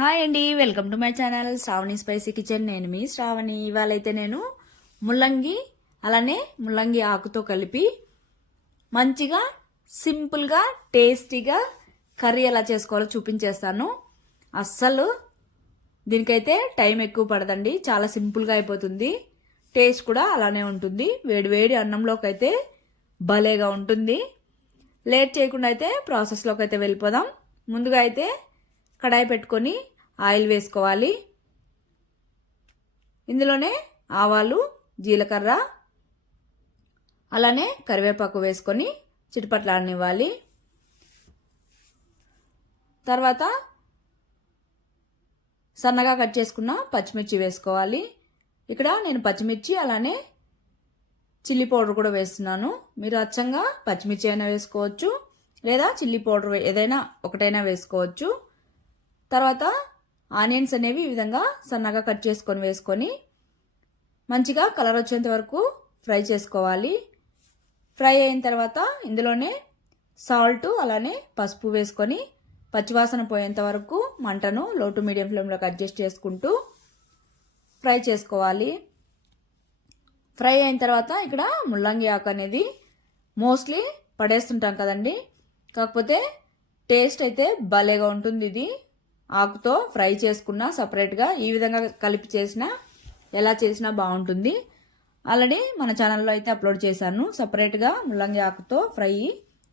Hi అండి welcome to my channel Shravani spicy kitchen. నేను మీ శ్రావణి. ఇవాళైతే నేను ముల్లంగి అలానే ముల్లంగి ఆకుతో కలిపి మంచిగా సింపుల్గా టేస్టీగా కర్రీ ఎలా చేసుకోవాలో చూపించేస్తాను. అస్సలు దీనికైతే టైం ఎక్కువ పడదండి చాలా సింపుల్గా అయిపోతుంది. టేస్ట్ కూడా అలానే ఉంటుంది. వేడి వేడి అన్నంలోకి అయితే భలేగా ఉంటుంది. లేట్ చేయకుండా అయితే ప్రాసెస్లోకి అయితే వెళ్ళిపోదాం. ముందుగా అయితే కడాయి పెట్టుకొని ఆయిల్ వేసుకోవాలి. ఇందులోనే ఆవాలు జీలకర్ర అలానే కరివేపాకు వేసుకొని చిటపట్లాడనివ్వాలి. తర్వాత సన్నగా కట్ చేసుకున్న పచ్చిమిర్చి వేసుకోవాలి. ఇక్కడ నేను పచ్చిమిర్చి అలానే చిల్లీ పౌడర్ కూడా వేస్తున్నాను. మీరు అచ్చంగా పచ్చిమిర్చి అయినా వేసుకోవచ్చు లేదా చిల్లీ పౌడర్ ఏదైనా ఒకటైనా వేసుకోవచ్చు. తర్వాత ఆనియన్స్ అనేవి ఈ విధంగా సన్నగా కట్ చేసుకొని వేసుకొని మంచిగా కలర్ వచ్చేంత వరకు ఫ్రై చేసుకోవాలి. ఫ్రై అయిన తర్వాత ఇందులోనే సాల్ట్ అలానే పసుపు వేసుకొని పచ్చివాసన పోయేంత వరకు మంటను లోటు మీడియం ఫ్లేమ్లోకి అడ్జస్ట్ చేసుకుంటూ ఫ్రై చేసుకోవాలి. ఫ్రై అయిన తర్వాత ఇక్కడ ముల్లంగి ఆకు అనేది మోస్ట్లీ పడేస్తుంటాం కదండి. కాకపోతే టేస్ట్ అయితే భలేగా ఉంటుంది ఇది. ఆకుతో ఫ్రై చేసుకున్న సపరేట్గా ఈ విధంగా కలిపి చేసినా ఎలా చేసినా బాగుంటుంది. ఆల్రెడీ మన ఛానల్లో అయితే అప్లోడ్ చేశాను. సపరేట్గా ముల్లంగి ఆకుతో ఫ్రై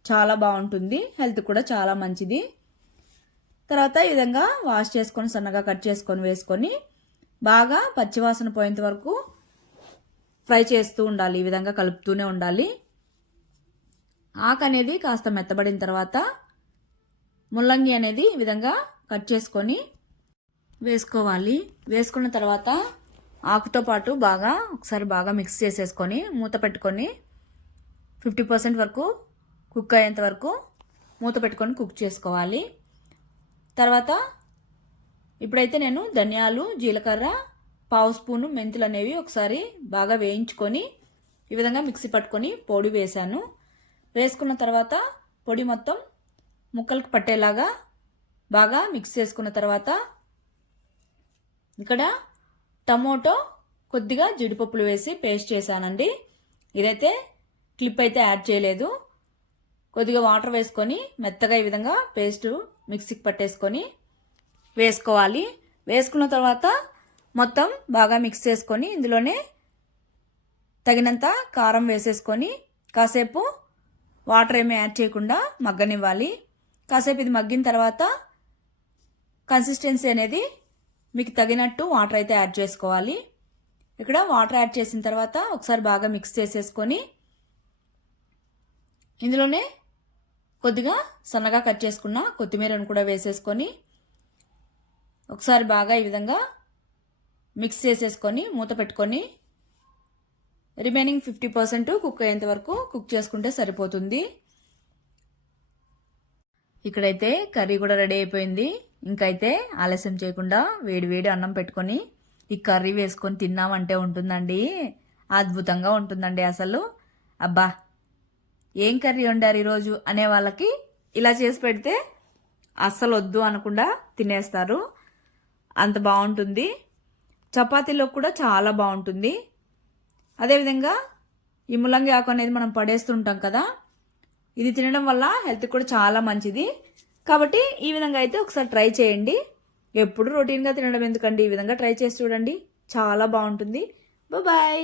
చాలా బాగుంటుంది. హెల్త్ కూడా చాలా మంచిది. తర్వాత ఈ విధంగా వాష్ చేసుకొని సన్నగా కట్ చేసుకొని వేసుకొని బాగా పచ్చివాసన పోయేంత వరకు ఫ్రై చేస్తూ ఉండాలి. ఈ విధంగా కలుపుతూనే ఉండాలి. ఆకు అనేది కాస్త మెత్తబడిన తర్వాత ముల్లంగి అనేది ఈ విధంగా కట్ చేసుకొని వేసుకోవాలి. వేసుకున్న తర్వాత ఆకుతో పాటు బాగా ఒకసారి బాగా మిక్స్ చేసేసుకొని మూత పెట్టుకొని ఫిఫ్టీ పర్సెంట్ వరకు కుక్ అయ్యేంత వరకు మూత పెట్టుకొని కుక్ చేసుకోవాలి. తర్వాత ఇప్పుడైతే నేను ధనియాలు జీలకర్ర పావు స్పూను మెంతులు అనేవి ఒకసారి బాగా వేయించుకొని ఈ విధంగా మిక్సీ పట్టుకొని పొడి వేశాను. వేసుకున్న తర్వాత పొడి మొత్తం ముక్కలకు పట్టేలాగా బాగా మిక్స్ చేసుకున్న తర్వాత ఇక్కడ టమోటో కొద్దిగా జీడిపప్పులు వేసి పేస్ట్ చేశానండి. ఇదైతే క్లిప్ అయితే యాడ్ చేయలేదు. కొద్దిగా వాటర్ వేసుకొని మెత్తగా ఈ విధంగా పేస్ట్ మిక్సీకి పట్టేసుకొని వేసుకోవాలి. వేసుకున్న తర్వాత మొత్తం బాగా మిక్స్ చేసుకొని ఇందులోనే తగినంత కారం వేసేసుకొని కాసేపు వాటర్ ఏమీ యాడ్ చేయకుండా మగ్గనివ్వాలి. కాసేపు ఇది మగ్గిన తర్వాత కన్సిస్టెన్సీ అనేది మీకు తగినట్టు వాటర్ అయితే యాడ్ చేసుకోవాలి. ఇక్కడ వాటర్ యాడ్ చేసిన తర్వాత ఒకసారి బాగా మిక్స్ చేసేసుకొని ఇందులోనే కొద్దిగా సన్నగా కట్ చేసుకున్న కొత్తిమీరను కూడా వేసేసుకొని ఒకసారి బాగా ఈ విధంగా మిక్స్ చేసేసుకొని మూత పెట్టుకొని రిమైనింగ్ ఫిఫ్టీ పర్సెంట్ కుక్ అయ్యేంత వరకు కుక్ చేసుకుంటే సరిపోతుంది. ఇక్కడైతే కర్రీ కూడా రెడీ అయిపోయింది. ఇంకైతే ఆలస్యం చేయకుండా వేడి వేడి అన్నం పెట్టుకొని ఈ కర్రీ వేసుకొని తిన్నామంటే ఉంటుందండి. అద్భుతంగా ఉంటుందండి అసలు. అబ్బా ఏం కర్రీ వండారు ఈరోజు అనే వాళ్ళకి ఇలా చేసి పెడితే అస్సలు వద్దు అనకుండా తినేస్తారు. అంత బాగుంటుంది. చపాతీలో కూడా చాలా బాగుంటుంది. అదేవిధంగా ఈ ముల్లంగి ఆకు అనేది మనం పడేస్తుంటాం కదా ఇది తినడం వల్ల హెల్త్ కూడా చాలా మంచిది. కాబట్టి ఈ విధంగా అయితే ఒకసారి ట్రై చేయండి. ఎప్పుడు రొటీన్గా తినడం ఎందుకండి? ఈ విధంగా ట్రై చేసి చూడండి. చాలా బాగుంటుంది. బాయ్